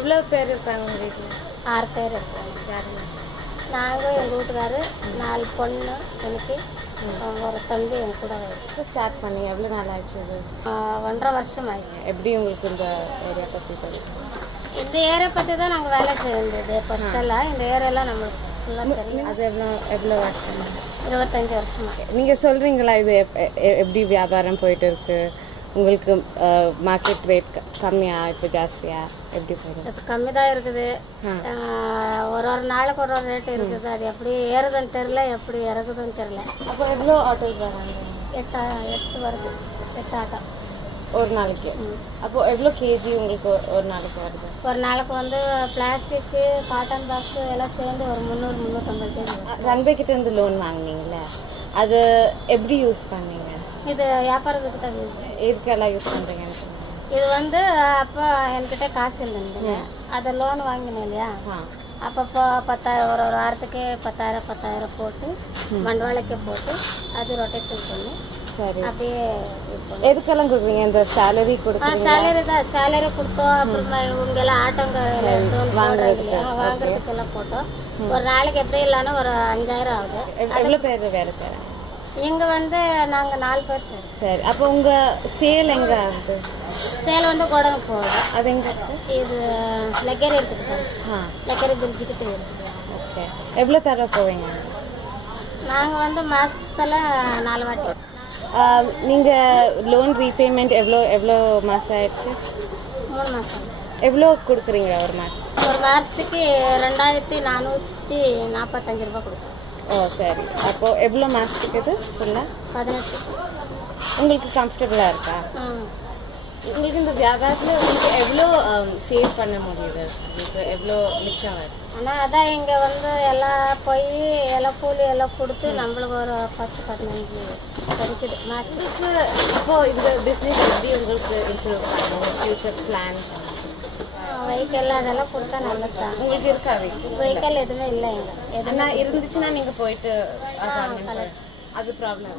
எவ்வளோ பேர் இருக்காங்க உங்கள் வீட்டில்? 6 பேர் இருக்காங்க. யாருங்க? நாங்கள் எங்கள் வீட்டுக்காரு 4 பொண்ணு எனக்கு ஒரு தம்பி என் கூட ஸ்டார்ட் பண்ணி எவ்வளோ நாள் ஆயிடுச்சு? அது 1.5 வருஷம் ஆயிடுச்சு. எப்படி உங்களுக்கு இந்த ஏரியா பற்றி தெரியும்? இந்த ஏரியா பற்றி தான் நாங்கள் வேலை செய்யிருந்தது ஃபஸ்ட்டெல்லாம். இந்த ஏரியாலாம் நம்மளுக்கு ஃபுல்லாக தெரியும். அது எவ்வளோ வருஷம்? 25 வருஷமா. நீங்கள் சொல்கிறீங்களா இது எப்படி வியாபாரம் போயிட்டு இருக்கு? உங்களுக்கு மார்க்கெட் ரேட் கம்மியா இப்போ ஜாஸ்தியா எப்படி போயிருக்கு? இப்போ கம்மி தான் இருக்குது. ஒரு நாளுக்கு ஒரு ரேட்டு இருக்குது. அது எப்படி ஏறுதுன்னு தெரியல, எப்படி இறக்குதுன்னு தெரியல. அப்போ எவ்வளோ ஆட்டோஸ் வராங்க? 8 வருது. 8 ஆட்டோ ஒரு நாளைக்கு. அப்போ எவ்வளோ கேஜி உங்களுக்கு ஒரு நாளைக்கு வருது? ஒரு நாளைக்கு வந்து பிளாஸ்டிக்கு, காட்டன் பாக்ஸ் எல்லாம் சேர்ந்து ஒரு 300-350 கேஜி. ரங்கக்கிட்ட இருந்து லோன் வாங்கினீங்களே, அது எப்படி யூஸ் பண்ணீங்க? இது வியாபாரத்துக்கு தான் யூஸ். எதுக்கெல்லாம் யூஸ் பண்ணுறீங்கன்னு சொன்னீங்க? இது வந்து அப்போ என்கிட்ட காசு இல்லைங்க. அதை லோன் வாங்கினேன் இல்லையா, அப்பப்போ 10,000 ஒரு வாரத்துக்கு 10,000 போட்டு மண்வாழைக்கு போட்டு அது ரொட்டேஷன் பண்ணி சரி அப்படியே எதுக்கெல்லாம் கொடுக்குறீங்க? இந்த சேலரி கொடுக்குறீங்க? சேலரி தான். சேலரி கொடுத்தோம். அப்புறமா இவங்க எல்லாம் ஆட்டோங்க வாங்குறதுக்கெல்லாம் போட்டோம். ஒரு நாளைக்கு எப்படி இல்லைன்னா ஒரு 5,000 ஆகுது. எவ்வளோ பேர் வேலை செய்கிறாங்க? இங்கே வந்து நாங்கள் 4 பேர் சார். சரி, அப்போ உங்கள் சேல் எங்கே ஆகுது? சேல் வந்து குடங்கு போகுது. அது எங்கே இருக்குது? இது லக்கேரி இருக்குது. லக்கேரி பிரிட்ஜுக்கிட்ட இருக்குது. ஓகே, எவ்வளோ தர போவீங்க? நாங்கள் வந்து மாதத்தில் 4 வாட்டி. நீங்கள் லோன் ரீபேமெண்ட் எவ்வளோ மாதம் ஆயிடுச்சு? 3 மாதம். எவ்வளோ கொடுக்குறீங்க ஒரு மாதம்? ஒரு வாரத்துக்கு 2,445 ரூபா கொடுக்குறோம். ஓ சரி, அப்போது எவ்வளோ மாதத்துக்கு இது ஃபுல்லாக? 18. உங்களுக்கு கம்ஃபர்டபுளாக இருக்கா? உங்களுக்கு இந்த வியாபாரத்தில் உங்களுக்கு எவ்வளோ சேவ் பண்ண முடியுது? உங்களுக்கு எவ்வளோ மிச்சம் வருது? ஆனால் அதான் இங்கே வந்து எல்லாம் போய் எல்லாம் கூலி எல்லாம் கொடுத்து நம்மளுக்கு ஒரு 10-15 கிடைக்குது மாதத்துக்கு. அப்போது இந்த பிஸ்னஸ் எப்படி உங்களுக்கு இம்ப்ரூவ் பண்ணும்? Future plan? வெஹிக்கல் அதெல்லாம் கொடுத்தா நல்லது தான். உங்களுக்கு இருக்கா வெஹிக்கல் எதுவுமே இல்லை இங்கே. எதுனா இருந்துச்சுன்னா நீங்கள் போயிட்டு அது ப்ராப்ளம்.